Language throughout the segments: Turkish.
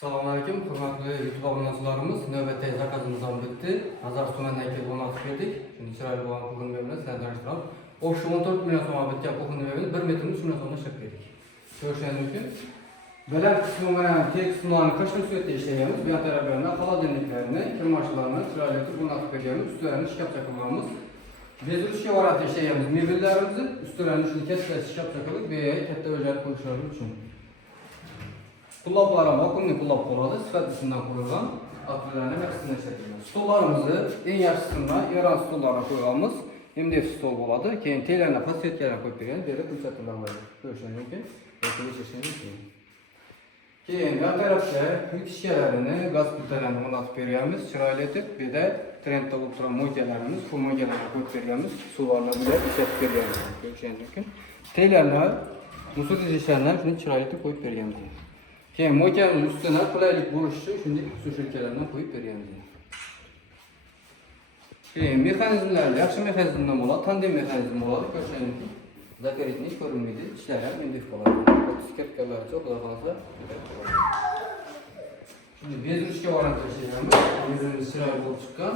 Selamünaleyküm, hürmetli YouTube abonatçılarımız. Növbette zakazımızdan bitti. Nazar Sümen'den kelip onu atıp verdik. Şimdi çıraylı olan kokunu vermez, sen tanıştıralım. O şu 14 milyon sonra bitken kokunu vermez, 1 metrini şuna sonra şık verdik. Görüşen mümkün. Belen kısmına, tek kısımlarını kaçın sürekli işleyemiz. Bir taraflarına, hala derinliklerine, kirmaşılarına, çıraylı bunu atıp vereceğimiz. Üstlerini şikap çakılmamız. Bezirüşke varat işleyemiz. Mebellerimizi üstlerini şunu kesle şikap çakılık ve kette özel konuşlarımız için. Kullaplara vakumlu kullap oladı, sıfatisinden kurulan akıllarına hepsini işletilmez. Stollarımızı en yaşlısında yaran stollara koyalımız. Hem de stol oladı. Keyin teylerine, fasiliyetlerine koyup vergen, böyle kılçatırlar var. Görüşen mümkün. Böyle çeşitli şey. Keyin yan tarafta yük işgelerini, gaz filtrelerini unatıp vergenimiz, çıraylı etip, bir de trendde oturan moykelerimiz, bu moykelerine koyup vergenimiz, sularına bile işletip vergenimiz. Görüşen mümkün. Teylerine, musur dizişlerine şunu çıraylı etip koyup vergenimiz. Keyin moykanın üstüne kulaylık buluşu şimdi su şirkelerinden koyup vergenimiz. Keyin mexanizmlerle, yaxshi mexanizmdan bo'ladi, tandem mexanizm bo'ladi. Ko'rsangki, zakariyatni hech ko'rinmaydi, ishlar ham endi qoladi. 30 kertkalarcha xudo xolasa. Şimdi bezirishga varantib ishlaymiz. Bezimiz chiroyli bo'lib chiqqan.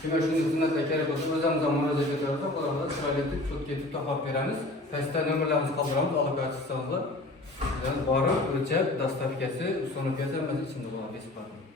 Keyin shuni xizmatga kerak bo'lsa, o'zimizdan murojaat etamiz, xudo xolasa chiroyli etib sotga yetib topib beramiz. Pastda nomerlarimizni qoldiramiz, olib qo'yasizlar. Barib, o'lchab, dastavkasi, ustunovkasi hammasi ichida bo'ladi, besplatno.